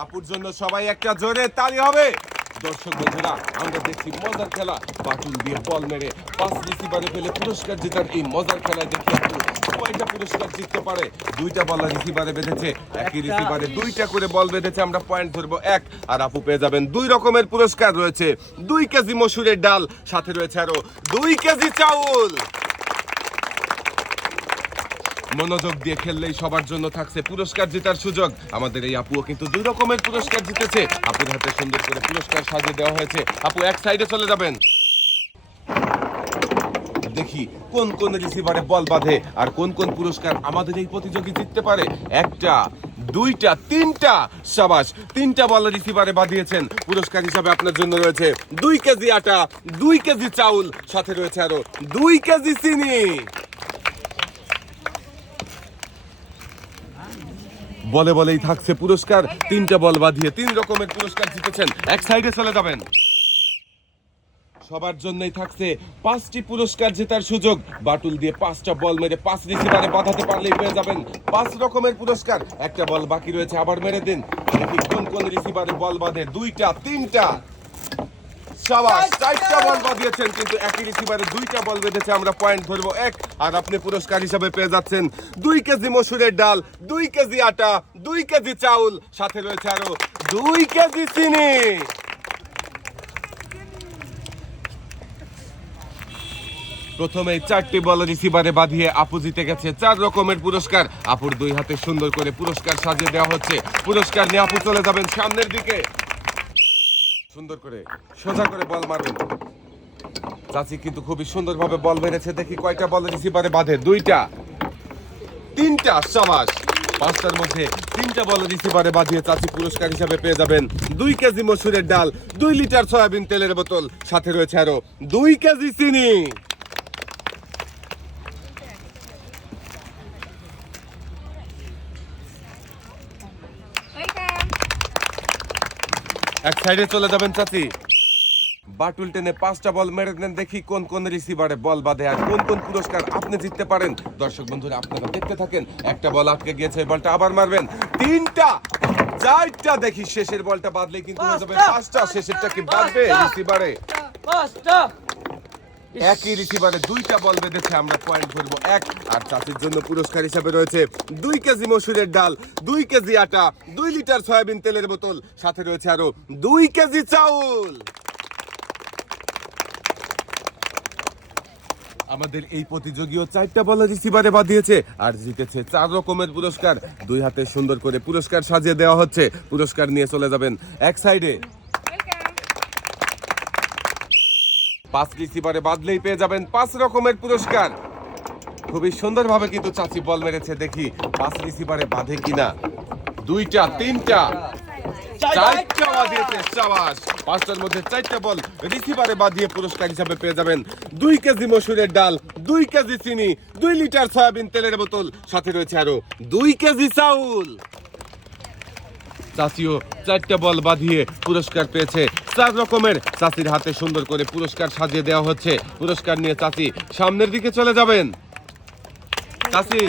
আপুর জন্য সবাই একটা জোরে তালি হবে। দর্শক বন্ধুরা আমরা দেখছি মজার খেলা। বাটুল দিয়ে বল মেরে পাঁচ রিসিভারে ফেলে পুরস্কার জেতার এই মজার খেলায় দেখি আপু কয়টা পুরস্কার জিততে পারে। দুইটা বল রিসিভারে বেঁধেছে একই রিসিভারে দুইটা করে বল বেঁধেছে আমরা পয়েন্ট ধরবো এক। আর আপু পেয়ে যাবেন দুই রকমের পুরস্কার রয়েছে। দুই কেজি মসুরের ডাল সাথে রয়েছে আরও দুই কেজি চাউল। মনোযোগ দিয়ে খেললেই সবার জন্য থাকছে পুরস্কার জেতার সুযোগ। আমাদের এই আপুও কিন্তু দুই রকমের পুরস্কার জিতেছে। আপুর হাতে সুন্দর করে পুরস্কার সাজিয়ে দেওয়া হয়েছে। আপু, এক সাইডে চলে যাবেন। দেখি কোন কোন রিসিভারে বল বাঁধে আর কোন কোন পুরস্কার আমাদের এই প্রতিযোগী জিততে পারে। একটা, দুইটা, তিনটা, সাবাস, তিনটা বল রিসিভারে বাঁধিয়েছেন। পুরস্কার হিসাবে আপনার জন্য রয়েছে দুই কেজি আটা, দুই কেজি চাউল, সাথে রয়েছে আরও দুই কেজি চিনি। বলে বলেই থাকছে পুরস্কার। তিনটা বল বাঁধিয়ে তিন রকমের পুরস্কার জিতেছেন। এক সাইডে চলে যাবেন। সবার জন্যই থাকছে পাঁচটি পুরস্কার জেতার সুযোগ। বাটুল দিয়ে পাঁচটা বল মেরে পাঁচ রিসিভারে বাঁধাতে পারলেই পেয়ে যাবেন। পাঁচ রকমের পুরস্কার। একটা বল বাকি রয়েছে, আবার মেরে দিন। কোন কোন রিসিভারে বল বাঁধে? দুইটা, তিনটা। সাবাস চারটা বল বাঁধিয়েছেন কিন্তু একই রিসিভারে দুইটা বল বেঁধেছে আমরা পয়েন্ট ধরবো এক আর আপনি পুরস্কার হিসাবে পেয়ে যাচ্ছেন দুই কেজি মসুরের ডাল দুই কেজি আটা দুই কেজি চাউল সাথে রয়েছে আরও দুই কেজি চিনি। প্রথমে চারটি বল রিসিভারে বাঁধিয়ে আপু জিতে গেছে চার রকমের পুরস্কার। আপুর দুই হাতে সুন্দর করে পুরস্কার সাজিয়ে দেওয়া হচ্ছে। পুরস্কার নিয়ে আপু চলে যাবেন সামনের দিকে। সুন্দর করে, সোজা করে বল মারবেন চাচি কিন্তু খুবই সুন্দরভাবে বল মেরেছে। দেখি কয়টা বল রিসিভারে বাঁধে। দুইটা। তিনটা সাবাস পাঁচটার মধ্যে তিনটা বল রিসিভারে বাঁধিয়ে চাচি পুরস্কার হিসাবে পেয়ে যাবেন। দুই কেজি মসুরের ডাল, দুই লিটার সয়াবিন তেলের বোতল। সাথে রয়েছে আরও দুই কেজি চিনি। এক সাইডে চলে যাবেন চাচি। বাটুল টেনে পাঁচটা বল মেরে দেন দেখি কোন কোন রিসিভারে বল বাঁধে আর কোন কোন পুরস্কার আপনি জিততে পারেন। দর্শক বন্ধুরা আপনারা দেখতে থাকেন একটা বল আটকে গিয়েছে বলটা আবার মারবেন। তিনটা চারটা দেখি শেষের বলটা বাদলে কিন্তু হয়ে যাবে। পাঁচটা শেষেরটা কি বাঁধবে রিসিভারে পাঁচটা একই রিসিভারে দুইটা বল বেঁধেছে, আমরা পয়েন্ট ধরবো এক। আর চাষির জন্য পুরস্কার হিসাবে রয়েছে দুই কেজি মসুরের ডাল, দুই কেজি আটা, দুই লিটার সয়াবিন তেলের বোতল। সাথে রয়েছে আরও দুই কেজি চাউল। আমাদের এই প্রতিযোগীও চারটা বল রিসিভারে বাঁধিয়েছে আর জিতেছে চার রকমের পুরস্কার। দুই হাতে সুন্দর করে পুরস্কার সাজিয়ে দেওয়া হচ্ছে। পুরস্কার নিয়ে চলে যাবেন এক সাইডে পাঁচ রিসিভারে বাঁধলেই পেয়ে যাবেন পাঁচ রকমের পুরস্কার। খুবই সুন্দরভাবে কিন্তু চাচি বল মেরেছে, দেখি পাঁচ রিসিভারে বাঁধে কিনা। দুইটা, তিনটা। চারটা পাঁচটার মধ্যে চারটা বল বাঁধিয়ে পুরস্কার হিসাবে পেয়ে যাবেন দুই কেজি মসুরের ডাল, দুই কেজি চিনি, দুই লিটার সয়াবিন তেলের বোতল, সাথে রয়েছে দুই কেজি চাউল। চাচিও চারটা বল বাঁধিয়ে পুরস্কার পেয়েছে চার রকমের চাচির হাতে সুন্দর করে পুরস্কার সাজিয়ে দেওয়া হচ্ছে। পুরস্কার নিয়ে চাচি সামনের দিকে চলে যাবেন। চাচি